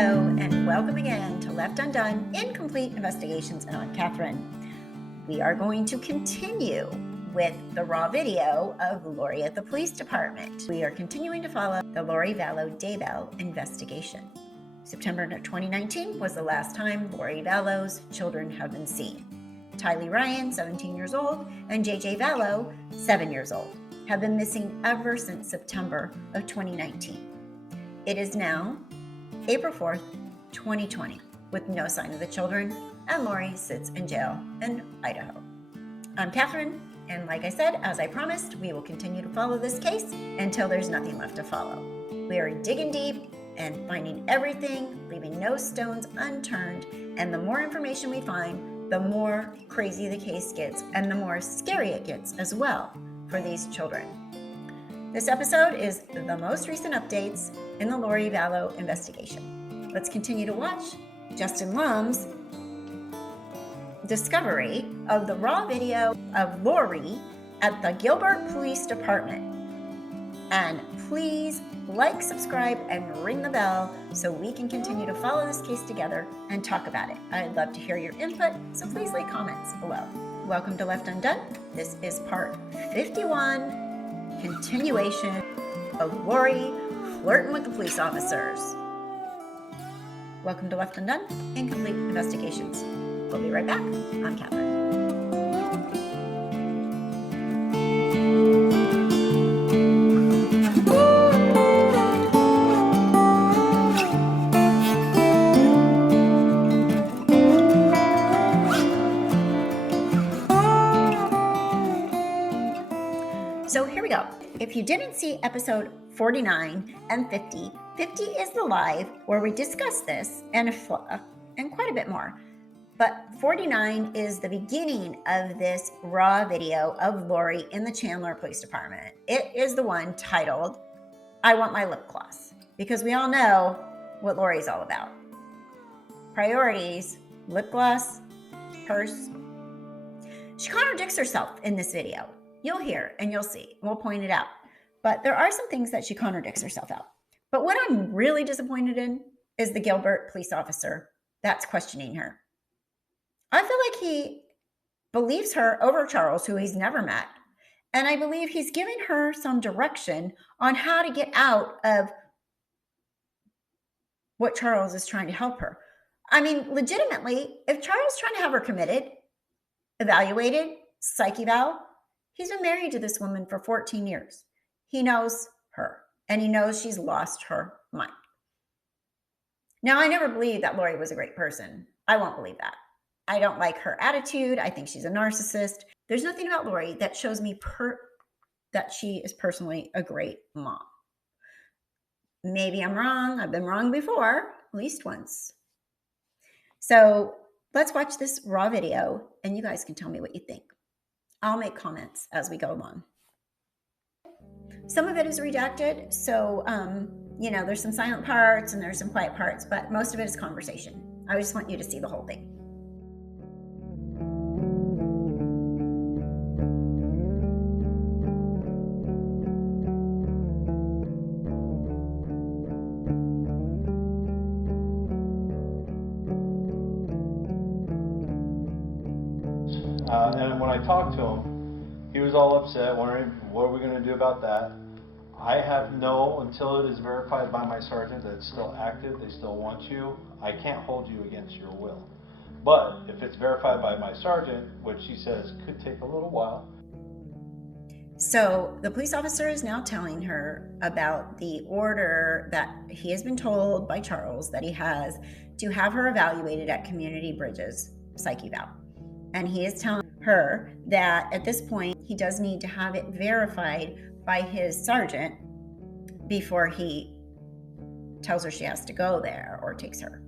Hello, and welcome again to Left Undone, Incomplete Investigations, and I'm Catherine. We are going to continue with the raw video of Lori at the police department. We are continuing to follow the Lori Vallow Daybell investigation. September 2019 was the last time Lori Vallow's children had been seen. Tylee Ryan, 17 years old, and JJ Vallow, 7 years old, have been missing ever since September of 2019. It is now April 4th, 2020, with no sign of the children, and Lori sits in jail in Idaho. I'm Catherine, and like I said, as I promised, we will continue to follow this case until there's nothing left to follow. We are digging deep and finding everything, leaving no stones unturned, and the more information we find, the more crazy the case gets, and the more scary it gets as well for these children. This episode is the most recent updates in the Lori Vallow investigation. Let's continue to watch Justin Lum's discovery of the raw video of Lori at the Gilbert Police Department. And please like, subscribe, and ring the bell so we can continue to follow this case together and talk about it. I'd love to hear your input, so please leave comments below. Welcome to Left Undone. This is part 51. Continuation of Lori flirting with the police officers. Welcome to Left Undone, Incomplete Investigations. We'll be right back. I'm Catherine. So here we go. If you didn't see episode 49 and 50, 50 is the live where we discuss this and quite a bit more. But 49 is the beginning of this raw video of Lori in the Chandler Police Department. It is the one titled, I Want My Lip Gloss, because we all know what Lori's all about. Priorities, lip gloss, purse. She contradicts herself in this video. You'll hear and you'll see. We'll point it out. But there are some things that she contradicts herself out. But what I'm really disappointed in is the Gilbert police officer that's questioning her. I feel like he believes her over Charles, who he's never met. And I believe he's giving her some direction on how to get out of what Charles is trying to help her. I mean, legitimately, if Charles is trying to have her committed, evaluated, psych eval, he's been married to this woman for 14 years. He knows her, and he knows she's lost her mind. Now, I never believed that Lori was a great person. I won't believe that. I don't like her attitude. I think she's a narcissist. There's nothing about Lori that shows me that she is personally a great mom. Maybe I'm wrong. I've been wrong before, at least once. So let's watch this raw video, and you guys can tell me what you think. I'll make comments as we go along. Some of it is redacted, so, there's some silent parts and there's some quiet parts, but most of it is conversation. I just want you to see the whole thing. And when I talked to him, he was all upset, wondering what are we going to do about that. I have until it is verified by my sergeant that it's still active, they still want you, I can't hold you against your will. But if it's verified by my sergeant, which he says could take a little while. So the police officer is now telling her about the order that he has been told by Charles that he has to have her evaluated at Community Bridges psych eval. And he is telling her that at this point, he does need to have it verified by his sergeant before he tells her she has to go there or takes her.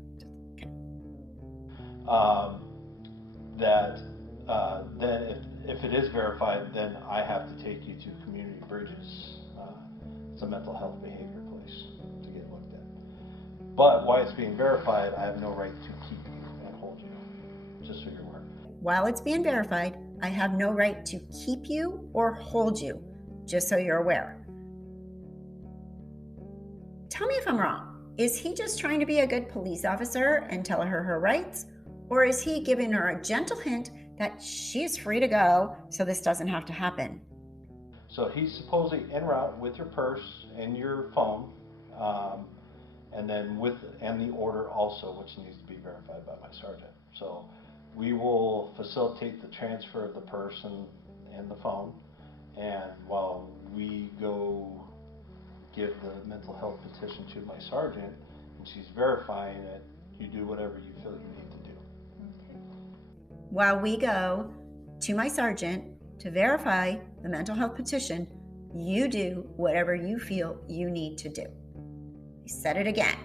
Then if it is verified, then I have to take you to Community Bridges. It's a mental health behavior place to get looked at. But while it's being verified, I have no right to keep you and hold you, just so you're aware. While it's being verified, I have no right to keep you or hold you, just so you're aware. Tell me if I'm wrong. is he just trying to be a good police officer and tell her her rights? Or is he giving her a gentle hint that she's free to go so this doesn't have to happen? So he's supposedly en route with your purse and your phone, and then and the order also, which needs to be verified by my sergeant. So we will facilitate the transfer of the purse and the phone, and while we go give the mental health petition to my sergeant, and she's verifying it, you do whatever you feel you need to do. While we go to my sergeant to verify the mental health petition, you do whatever you feel you need to do. He said it again,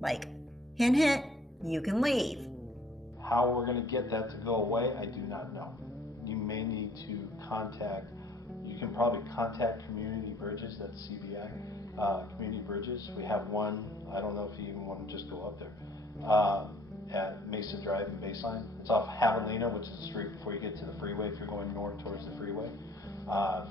like, hint, hint, you can leave. How we're going to get that to go away, I do not know. You may need to you can probably contact Community Bridges, that's CBI, Community Bridges. We have one, I don't know if you even want to just go up there, at Mesa Drive and Baseline. It's off Javelina, which is the street before you get to the freeway if you're going north towards the freeway.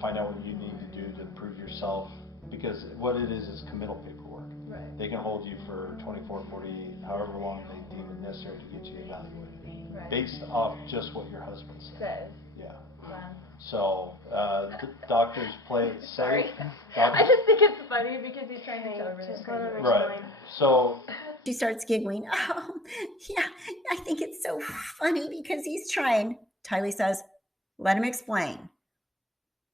Find out what you need to do to prove yourself, because what it is committal paperwork. Right. They can hold you for 24, 48, however long they deem it necessary to get you evaluated, Right. based off just what your husband said. Says. Yeah. Wow. So, the doctors play it Sorry. safe. I just think it's funny because he's trying to tell everyone. Just let him Right. explain. So, She starts giggling. Oh, yeah, I think it's so funny because he's trying. Tylee says, let him explain.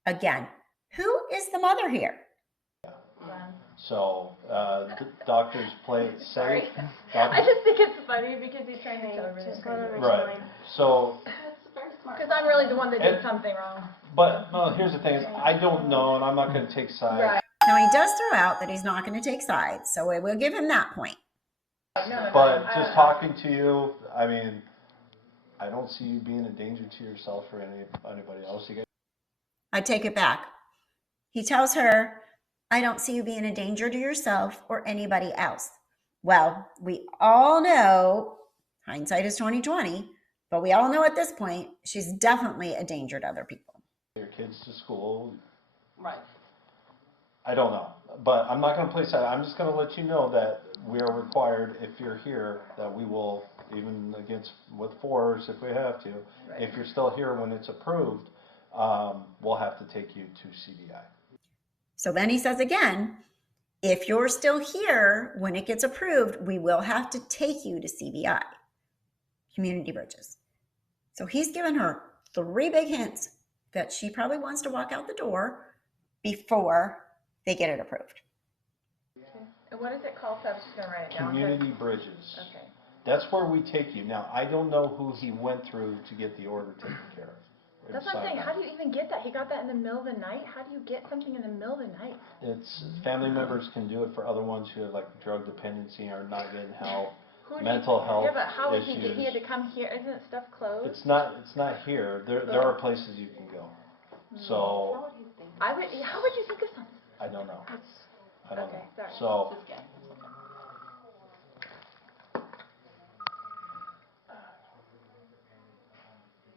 Again, who is the mother here? Wow. so the doctors play it Sorry. safe. I just think it's funny because he's trying to tell everyone. Just let him Right. explain. So, Because I'm really the one that did And- something wrong. but no, here's the thing: is I don't know, and I'm not going to take sides. Right. Now, he does throw out that he's not going to take sides, so we'll give him that point. No, But I just don't talking to you, I mean, I don't see you being a danger to yourself or anybody else. You guys. I take it back. He tells her, I don't see you being a danger to yourself or anybody else. Well, we all know, hindsight is 2020, but we all know at this point, she's definitely a danger to other people. Your kids to school. Right. I don't know, but I'm not going to play side. I'm just going to let you know that we are required, if you're here, that we will, even against with force if we have to, Right. if you're still here when it's approved, we'll have to take you to CBI. So then he says again, if you're still here when it gets approved, we will have to take you to CBI, Community Bridges. So he's given her 3 big hints that she probably wants to walk out the door before they get it approved. Okay. And what is it called? So I'm just going to write it down. Community Bridges. Okay. That's where we take you. Now, I don't know who he went through to get the order taken care of. That's what I'm saying. How do you even get that? He got that in the middle of the night? How do you get something in the middle of the night? It's family members can do it for other ones who have like drug dependency or not getting help, Who do mental health Yeah, but how would he issues. get? He had to come here. Isn't stuff closed? It's not here. There are places you can go. So How would you think of something? I don't know. I don't Okay, know. sorry. So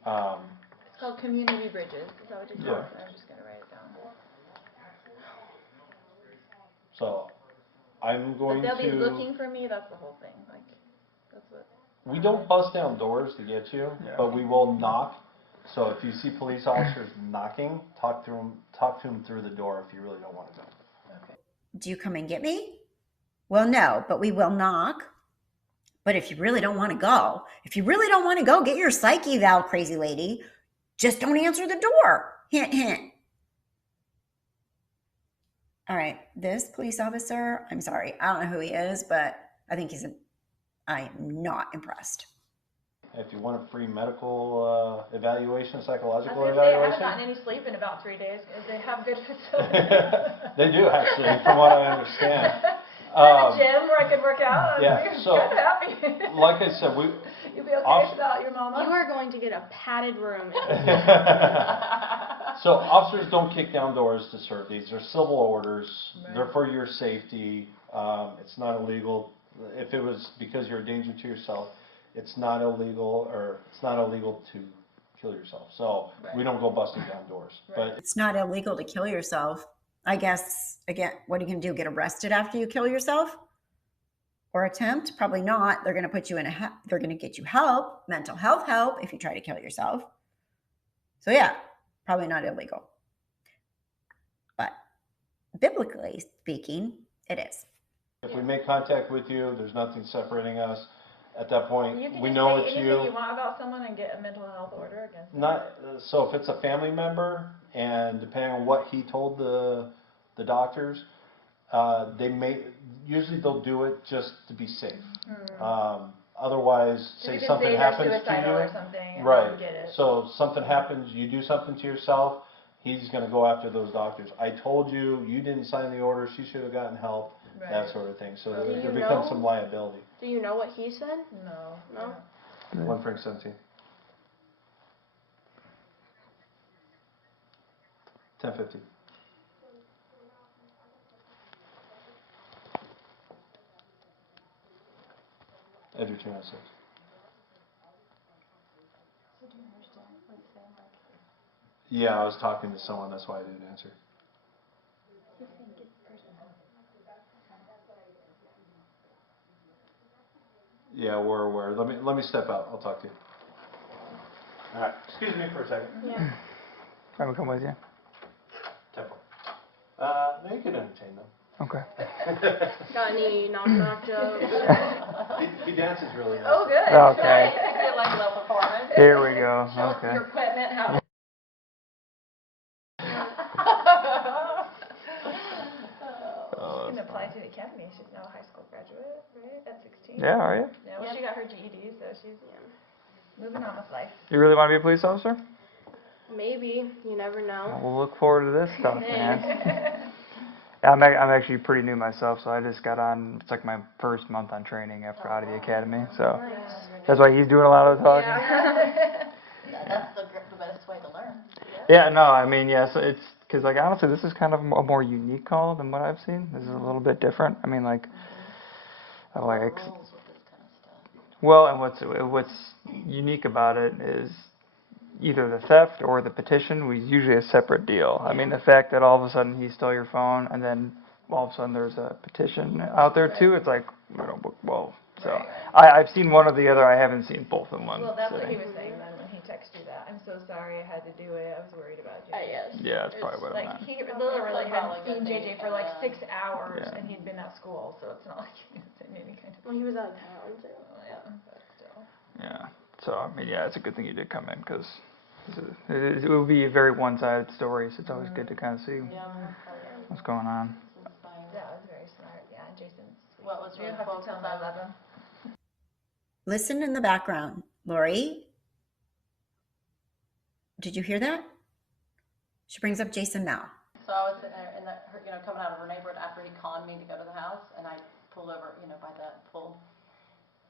It's called Community Bridges. Is that what you call Yeah. it? I'm just going to write it down. so I'm But going they'll be to. looking for me. That's the whole thing. Like, that's what. We don't bust down doors to get you, but we will knock. So if you see police officers knocking, talk to them through the door if you really don't want to go. Okay. Do you come and get me? Well, no, but we will knock. But if you really don't want to go, get your psych eval, crazy lady. Just don't answer the door. Hint, hint. All right, this police officer, I'm sorry, I don't know who he is, but I think I am not impressed. If you want a free medical evaluation, I was psychological going to say, I haven't evaluation, gotten any sleep in about 3 days because they have good facilities. they do actually, from what I understand. And a gym where I could work out. yeah, I'm so, kind of happy. Like I said, You'll be okay Off- without your mama? You are going to get a padded room. so officers don't kick down doors to serve these. They're civil orders. Right. They're for your safety. It's not illegal. If it was because you're a danger to yourself, it's not illegal to kill yourself. So Right. we don't go busting down doors. Right. It's not illegal to kill yourself. I guess, again, what are you going to do? Get arrested after you kill yourself? or attempt? Probably not. They're going to put you in they're going to get you help, mental health help if you try to kill yourself. So yeah, probably not illegal. But biblically speaking, it is. If we make contact with you, there's nothing separating us. At that point, You can we just know say it's anything you. you want about someone and get a mental health order against them. So if it's a family member, and depending on what he told the doctors, usually they'll do it just to be safe. Otherwise, say something happens to you, or something, right? Get it. So something happens, you do something to yourself, he's going to go after those doctors. I told you, you didn't sign the order, she should have gotten help. Right. That sort of thing. So there becomes some liability. Do you know what he said? No. 1 Frank 17. 10:50. Edgar 206. Yeah, I was talking to someone, that's why I didn't answer. Yeah, we're aware. Let me step out. I'll talk to you. All right. Excuse me for a second. Yeah. I will come with you. Temple. No, you can entertain them. Okay. Got any knock jokes? He dances really nice. Oh, good. Okay. Good, like a little performance. Here we go. Show us Okay. your equipment. How She can apply to the academy. She's now a high school graduate, right? At 16. Yeah, are you? Yeah, well, she got her GED, so she's moving on with life. You really want to be a police officer? Maybe. You never know. We'll look forward to this stuff, man. Yeah, I'm actually pretty new myself, so I just got on. It's like my first month on training after out of the academy, so that's why he's doing a lot of the talking. That's the best way to learn. Yeah, no, I mean, yeah, so it's because, like, honestly, this is kind of a more unique call than what I've seen. This is a little bit different. I mean, like, well, and what's unique about it is either the theft or the petition was usually a separate deal. I mean, the fact that all of a sudden he stole your phone and then all of a sudden there's a petition out there too, it's like, well, so I've seen one or the other. I haven't seen both in one. Well, that's what he was saying then when he texted you that. I'm so sorry I had to do it. I was worried about you. Yes. Yeah, that's probably what I'm Like, at. he literally hadn't seen JJ for like 6 hours, and he'd been at school, so it's not like he was in any kind of... Well, he was out of town, too. Yeah, but still. Yeah, so, I mean, yeah, it's a good thing you did come in, because it would be a very one-sided story, so it's always good to kind of see what's going on. That was very smart. Yeah, and Jason's sweet. What was You really have cool to tell him because I love him. Listen in the background. Lori, did you hear that? She brings up Jason now. So I was sitting there coming out of her neighborhood after he conned me to go to the house, and I pulled over, by the pool,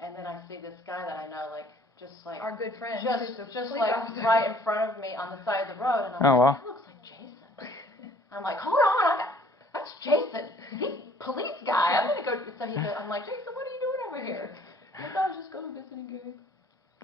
and then I see this guy that I know, just like Our good friend. just who's a police like officer. right in front of me on the side of the road, and I'm Oh, like, wow. that looks like Jason. I'm like, hold on, that's Jason. He's police guy. I'm gonna go. So I'm like, Jason, what are you doing over here? He goes, I was just going visiting Gabe.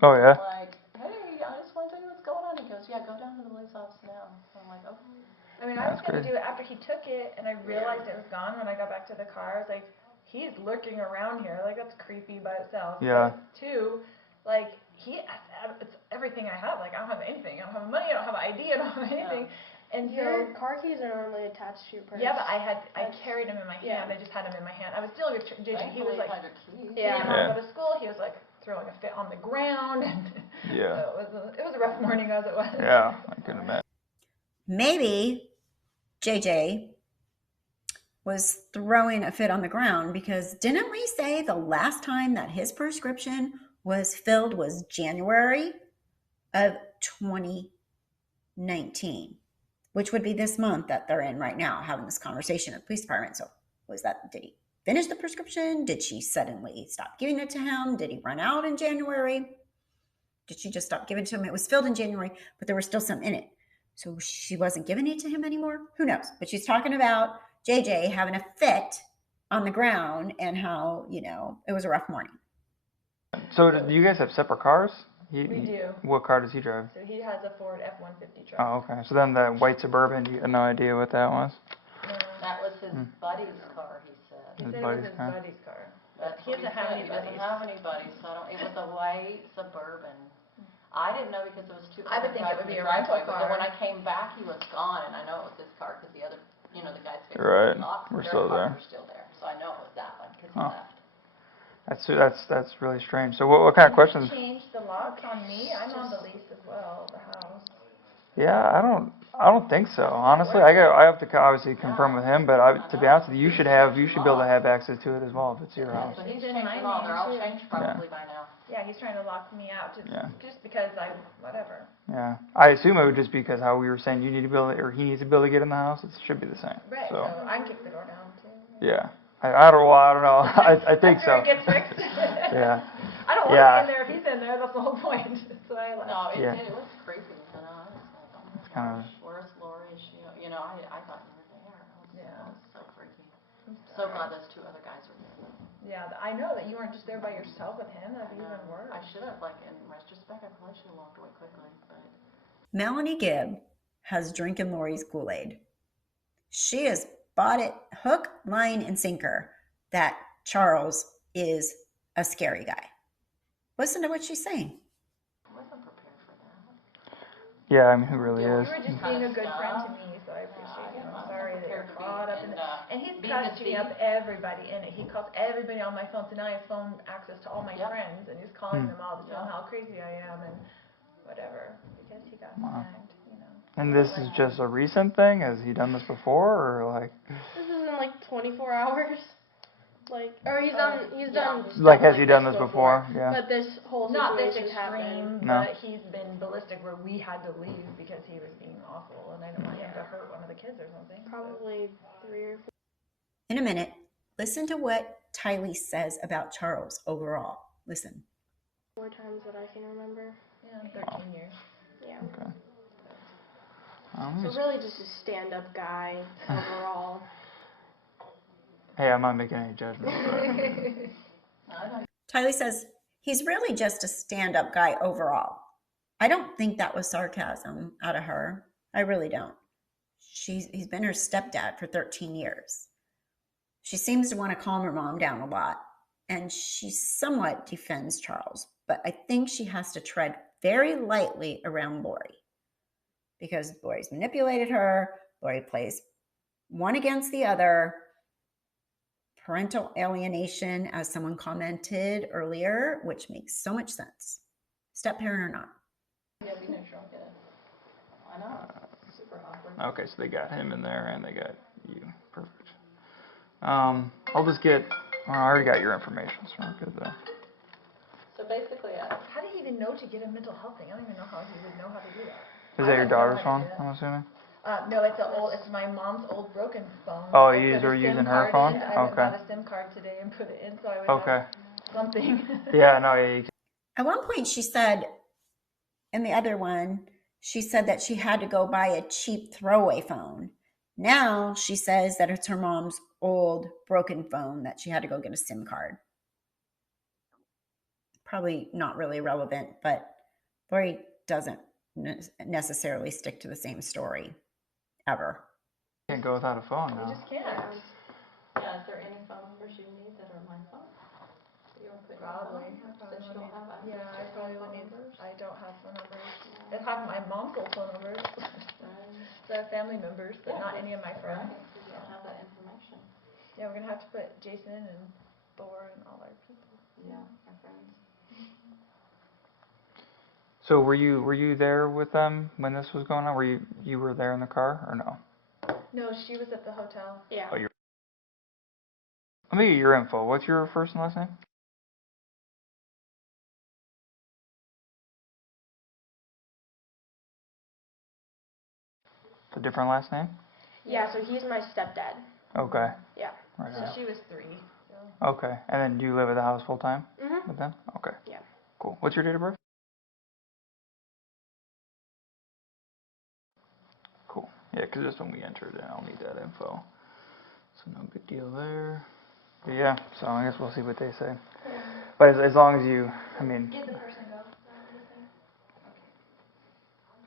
Oh, yeah? I'm like, hey, I just want to tell you what's going on. He goes, yeah, go down to the police office now. I'm like, okay. I mean, I was That's going to good. do it after he took it, and I realized it was gone when I got back to the car. I was like, he's lurking around here. Like, that's creepy by itself. Yeah. But two, like, it's everything I have. Like, I don't have anything. I don't have money. I don't have an ID. I don't have anything. And Your so... car keys are normally attached to your purse. Yeah, but I carried him in my hand. I just had him in my hand. I was dealing with JJ. He was like, he didn't want to go to school. He was like throwing a fit on the ground. And Yeah. so it was a rough morning as it was. Yeah, I can imagine. Maybe JJ was throwing a fit on the ground because didn't we say the last time that his prescription was filled was January of 2019, which would be this month that they're in right now, having this conversation at the police department. So did he finish the prescription? Did she suddenly stop giving it to him? Did he run out in January? Did she just stop giving it to him? It was filled in January, but there was still some in it. So she wasn't giving it to him anymore? Who knows? But she's talking about JJ having a fit on the ground and how, it was a rough morning. So do you guys have separate cars? We do. What car does he drive? So he has a Ford F-150 truck. Oh, okay. So then the white Suburban, you had no idea what that was? That was his buddy's car, he said. He His said it was buddy's his car? buddy's car. That's He what doesn't have any said. He doesn't buddies. have anybody, so I don't, it was a white Suburban. I didn't know because it was two I would other think it guys would in be the a rental driveway, but then car. when I came back, he was gone, and I know it was his car because the other, the guys fixed Right. the locks. We're Their still cars there. were still there, so I know it was that one because he Oh. left. That's really strange. So what kind of questions? Change the locks on me. I'm on the lease as well, the house. Yeah, I don't think so. Honestly, I have to obviously confirm with him, but to be honest with you, you should be able to have access to it as well if it's your house. So he's It's in changed my them all. name, They're all too. changed probably by now. Yeah, he's trying to lock me out Yeah. just because whatever. Yeah, I assume it would just because how we were saying you need to be able to, or he needs to be able to get in the house. It should be the same. Right, So so I can kick the door down too. yeah, I don't know. I think After so. it gets fixed. Yeah. I don't want Yeah. to be in there if he's in there. That's the whole point. So I left. No, Yeah. it was creepy, I was like, oh my kinda- gosh, where's Lori? Is she, I thought you were there. Yeah. It was so freaky. So glad those two other guys were there. Yeah, I know that you weren't just there by yourself with him. That'd be even worse. I should have, in retrospect, I probably should have walked away quickly, but. Melanie Gibb has drinking Lori's Kool-Aid. She has bought it hook, line, and sinker that Charles is a scary guy. Listen to what she's saying. I wasn't prepared for that. Yeah, I mean, who really You is? were just being a good friend to me, so I appreciate you. I'm sorry that you're caught up in it. And he's catching up everybody in it. He calls everybody on my phone, so now he has phone access to all my friends, and he's calling them all to tell them how crazy I am and whatever, because he got snagged, And this is just a recent thing? Has he done this before, or like? This is in 24 hours. Or he's done stuff Like, has he done this this before? Yeah. But this whole Not this situation happened. extreme, No. but he's been ballistic where we had to leave because he was being awful, and I didn't want him to hurt one of the kids or something. Probably 3 or 4. In a minute, listen to what Tylee says about Charles overall. Listen. 4 times that I can remember. Yeah, 13 years. Yeah. Okay. So really just a stand-up guy overall. Hey, I'm not making any judgments. Tylee says, he's really just a stand-up guy overall. I don't think that was sarcasm out of her. I really don't. He's been her stepdad for 13 years. She seems to want to calm her mom down a lot, and she somewhat defends Charles, but I think she has to tread very lightly around Lori because Lori's manipulated her. Lori plays one against the other. Parental alienation, as someone commented earlier, which makes so much sense. Step parent or not. Yeah, be neutral, get it. I know, it's super awkward. Okay, so they got him in there, and they got you. Perfect. I'll just get. Well, I already got your information, so we're good there. So basically, How do you even know to get a mental health thing? I don't even know how he would know how to do that. Is that your daughter's phone? I'm assuming. No, it's my mom's old broken phone. Oh, I you put a were SIM using her card phone? in. I Okay. bought a SIM card today and put it in so I would Okay. have something. Yeah, no, yeah, you At one point, she said, in the other one, she said that she had to go buy a cheap throwaway phone. Now she says that it's her mom's old broken phone that she had to go get a SIM card. Probably not really relevant, but Lori doesn't necessarily stick to the same story ever. can't go without a phone You now. just can't. yeah, is there any phone numbers you need that are my phone? You want to put your Probably. phone? Since you don't have access Yeah, to I probably phone would need. numbers? I don't have phone numbers. I have my mom's old phone numbers. So I have family members, but not any of my friends. Because you don't have that information. Yeah, we're gonna have to put Jason and Thor and all our people. Yeah, our friends. So were you there with them when this was going on? Were you were there in the car or no? No, she was at the hotel. Yeah. Oh, let me get your info. What's your first and last name? A different last name? Yeah, so he's my stepdad. Okay. Yeah. Right So on. she was 3. So. Okay. And then do you live at the house full time Mhm. with them? Okay. Yeah. Cool. What's your date of birth? Cool. Yeah, 'cause this one we entered and I'll need that info. So no big deal there. But yeah, so I guess we'll see what they say. But as long as you, I mean, Did the person go?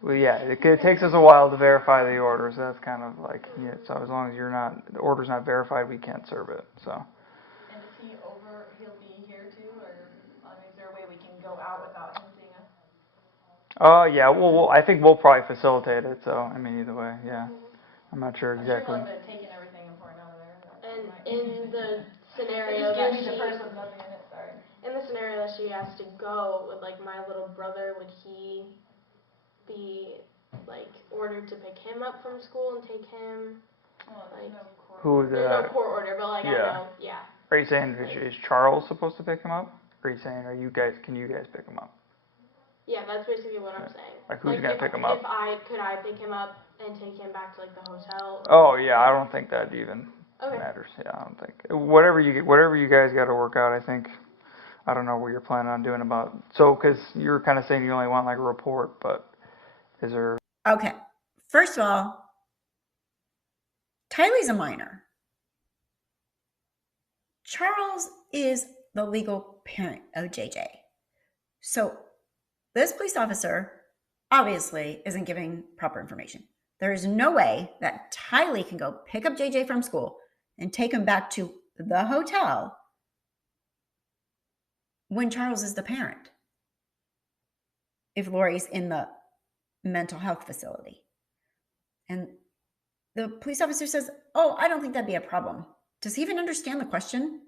well, yeah, it takes us a while to verify the order, so that's kind of like, yeah, so as long as the order's not verified, we can't serve it, so. And is he over he'll be here too, or is there a way we can go out without him seeing us? Yeah, I think we'll probably facilitate it, so, I mean, either way, yeah. I'm not sure exactly. I'm sure taking everything important out of there. And in the scenario Just that give me the first with nothing in it, sorry. in the scenario that she has to go with like my little brother, would he be like ordered to pick him up from school and take him? There's no court. There's no court order, but like I know, yeah. Are you saying is Charles supposed to pick him up? Or are you saying can you guys pick him up? Yeah, that's basically what I'm saying. Like who's gonna pick him up? Could I pick him up and take him back to like the hotel? Oh yeah, I don't think that even Okay. matters. Yeah, I don't think whatever you guys got to work out. I think I don't know what you're planning on doing about because you're kind of saying you only want like a report, but is there? Okay, first of all, Tylee's a minor. Charles is the legal parent of JJ. So this police officer obviously isn't giving proper information. There is no way that Tylee can go pick up JJ from school and take him back to the hotel when Charles is the parent, if Lori's in the mental health facility. And the police officer says, oh, I don't think that'd be a problem. Does he even understand the question?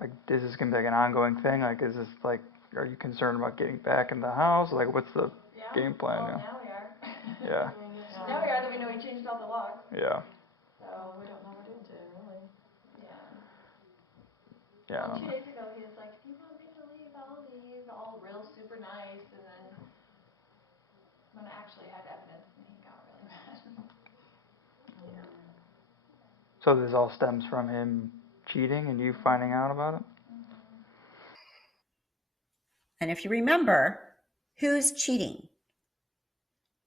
Like, is this going to be like an ongoing thing? Like, is this like, are you concerned about getting back in the house? Like, what's the game plan? Well, now we are. Yeah. Now we are that we know he changed all the locks. Yeah. So we don't know what to do, really. Yeah. Well, 2 days ago, he was like, if you want me to leave, I'll leave. All real super nice. And then when I actually had evidence, and he got really mad. So this all stems from him cheating and you finding out about it? And if you remember, who's cheating?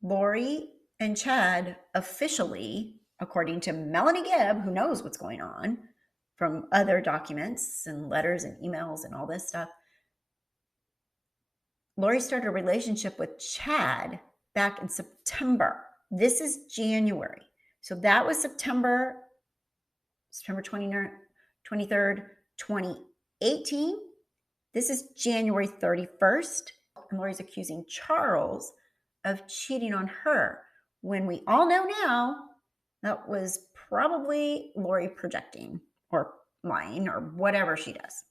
Lori and Chad officially, according to Melanie Gibb, who knows what's going on from other documents and letters and emails and all this stuff, Lori started a relationship with Chad back in September. This is January. So that was September 23rd, 2018. This is January 31st. And Lori's accusing Charles of cheating on her, when we all know now that was probably Lori projecting or lying or whatever she does.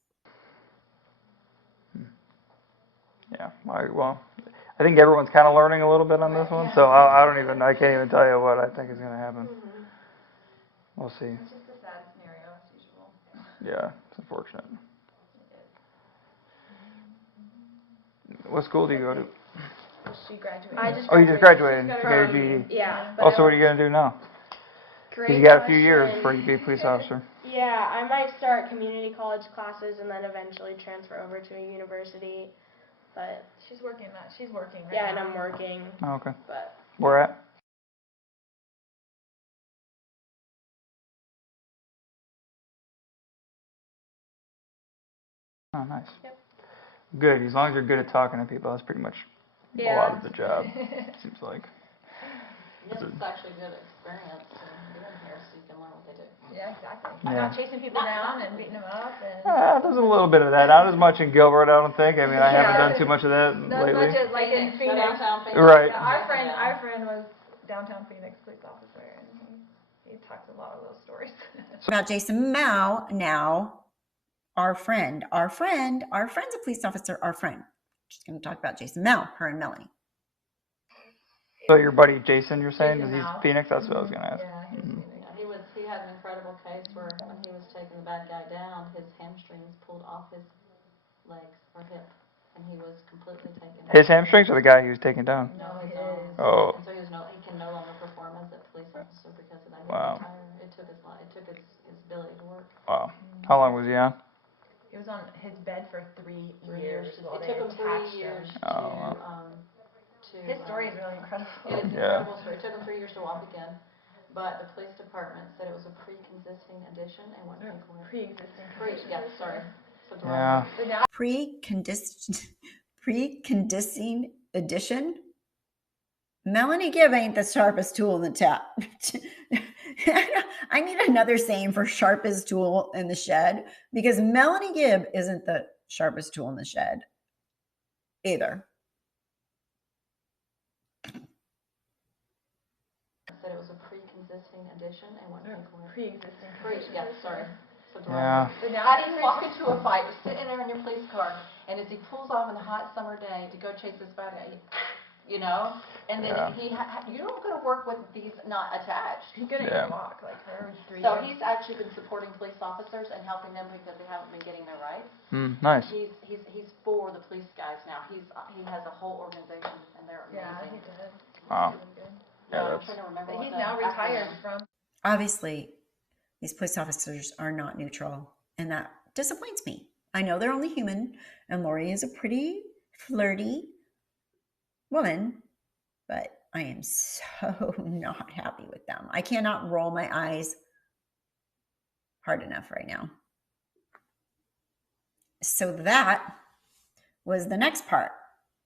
Yeah. I think everyone's kind of learning a little bit on this one, so I can't even tell you what I think is going to happen. We'll see. It's just a sad scenario, as usual. Yeah, it's unfortunate. What school do you go to? She graduated. You just graduated. You got your GED. Yeah. Also, what are you going to do now? Great You got a few question. years before you be a police officer. Yeah, I might start community college classes and then eventually transfer over to a university. But She's working right yeah, now. and I'm working. Oh, okay. But Where at? Oh, nice. Yep. Good. As long as you're good at talking to people, that's pretty much a lot of the job, seems like. Yes, it's actually good experience to get in here so you can learn what they do. Yeah, exactly. Yeah. I'm not chasing people down and beating them up. And There's a little bit of that. Not as much in Gilbert, I don't think. I mean, I haven't done too much of that not as lately. much as like in Go Phoenix. downtown Phoenix. Right. Yeah, our friend was downtown Phoenix police officer, and he talks a lot of those stories. About Jason Mao now, our friend's a police officer, our friend. Just going to talk about Jason Mao, her and Melanie. So your buddy Jason, you're saying, is he Jason Mao. Phoenix? That's what I was going to ask. Yeah, he's Mhm. Phoenix. He had an incredible case where when he was taking the bad guy down, his hamstrings pulled off his legs or hip, and he was completely taken. His hamstrings or the guy he was taking down? No, his. Oh. And so he can no longer perform as a police officer because of that. He Wow. retired. It took his ability to work. Wow. How long was he on? He was on his bed for 3 years. It while took they him 3 attached years him. Oh, His story is really incredible. It is an Yeah. incredible story. It took him 3 years to walk again, but the police department said it was a pre-existing addition and went paperwork. Pre-existing Pre, condition. yeah, sorry. So the Yeah. So now Preconditioning addition. Melanie Gibb ain't the sharpest tool in the I need another saying for sharpest tool in the shed, because Melanie Gibb isn't the sharpest tool in the shed either. Said it was a pre-existing addition and what people were Pre-existing. yeah, sorry. So Yeah. But now How do you walk into a fight? You're sitting there in your police car, and as he pulls off on a hot summer day to go chase this fight, you know, and then Yeah. you don't go to work with these not attached. He couldn't Yeah. even walk like for 3 So years. he's actually been supporting police officers and helping them because they haven't been getting their rights. Nice. He's for the police guys now. He has a whole organization, and they're Yeah, he amazing. did. Wow. Really good. Yeah, I'm that's trying to remember But what he's the now retired acronym- from. Obviously, these police officers are not neutral, and that disappoints me. I know they're only human, and Lori is a pretty flirty woman, but I am so not happy with them. I cannot roll my eyes hard enough right now. So that was the next part.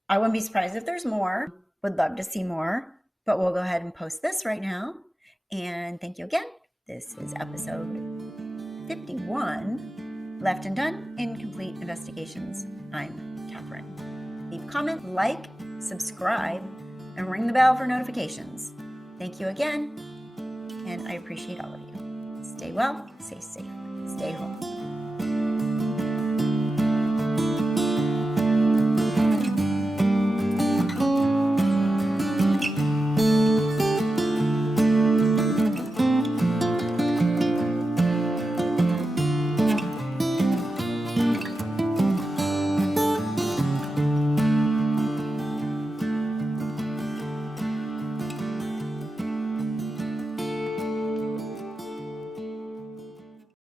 I wouldn't be surprised if there's more. Would love to see more, but we'll go ahead and post this right now. And thank you again. This is episode 51, Left Undone, Incomplete Investigations. I'm Catherine. Leave a comment, like, subscribe, and ring the bell for notifications. Thank you again, and I appreciate all of you. Stay well, stay safe, stay home.